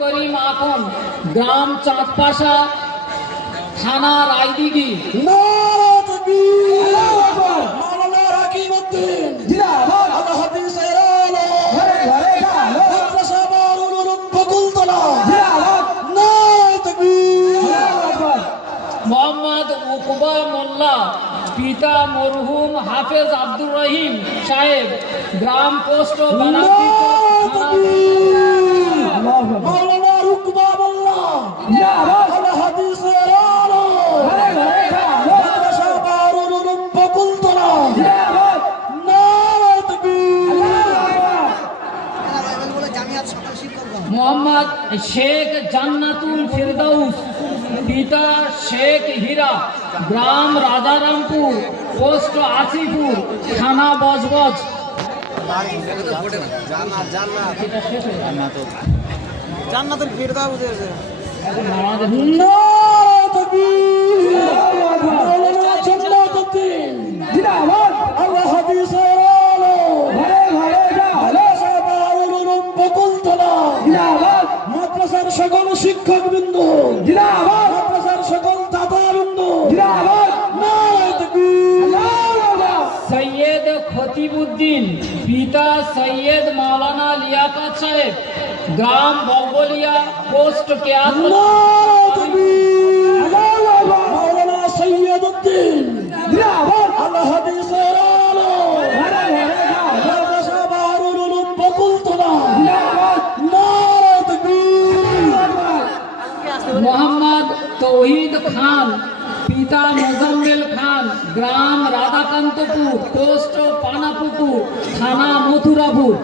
করিম আখন, গ্রাম চাঁদপাশা, থানা রায়দিঘি। মোহাম্মদ উকবা মোল্লা, পিতা মরহুম হাফেজ আব্দুর রহিম সাহেব, গ্রাম পোস্ট বানাতি। মোহাম্মদ শেখ জান্নাতুল ফিরদাউস, পিতা শেখ হীরা, গ্রাম রাজারামপুর, পোস্ট আসিপুর, থানা বজবজ। জান্নাতুল ফিরদাউস মাদ্রাসার সকল শিক্ষক বৃন্দ, মাদ্রাসার সকল দাদা বৃন্দ, সৈয়দ খতিবুদ্দিন, পিতা সৈয়দ মাওলানা লিয়াকত সাহেব, গ্রাম বলবলিয়া, পোস্ট মাওলানা সৈয়দ উদ্দিন আল্লাহ হাদিসের আলো, মাদ্রাসা বাহারুল উলুম বকুলতলা। মোহাম্মদ তৌহিদ খান, পিতা মোজাম্মেল খান, গ্রাম রাধাকান্তপুর, পোস্ট পানাপুকুর, থানা মথুরাপুর।